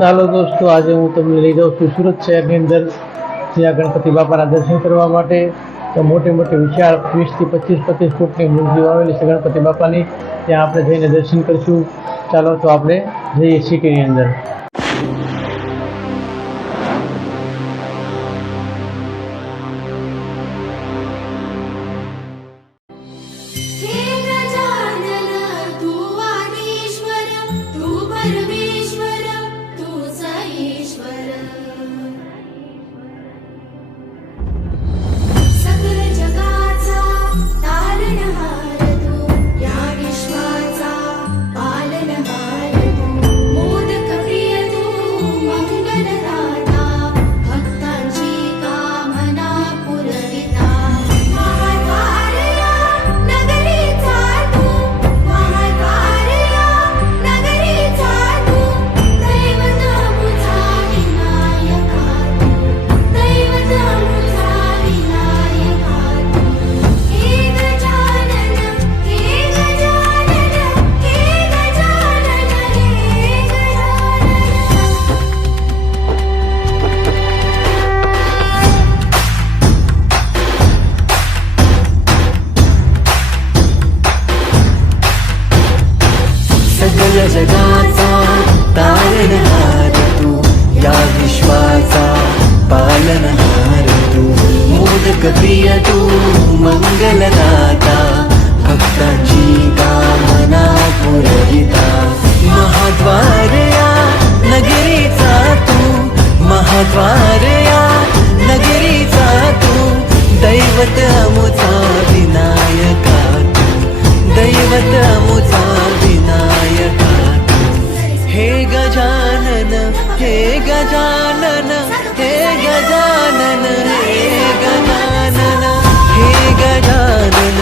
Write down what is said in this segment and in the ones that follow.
ચાલો દોસ્તો, આજે હું તમને લઈ જાઉં છું સુરત શહેરની અંદર જ્યાં ગણપતિ બાપાના દર્શન કરવા માટે. તો મોટી મોટી વિશાળ 20 થી 25 ફૂટની મૂર્તિઓ આવેલી છે ગણપતિ બાપાની. ત્યાં આપણે જઈને દર્શન કરીશું. ચાલો તો આપણે જઈએ સિટીની અંદર. जगाचा तारणहार तू, या विश्वाचा पालनहार तू, मोदक प्रिय तू, मंगलदाता, भक्तांची कामना पुरविता. महाद्वार या नगरीचा तू, महाद्वार या नगरीचा तू, दैवत अमुचा विनायका तू, दैवत अमुचा विनायका. हे गजानन, हे गजानन, हे गजानन, हे गजानन, हे गजानन.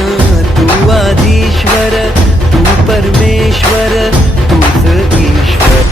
तू आधीश्वर, तू परमेश्वर, तूच ईश्वर.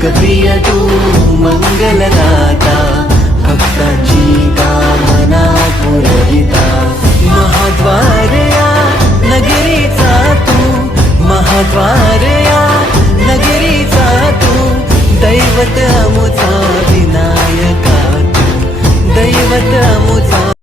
मोदक प्रिय तू मंगलदाता भक्तांची कामना पुरविता महाद्वार या नगरीचा तू महाद्वार या नगरीचा तू दैवत अमुचा विनायका तू दैवत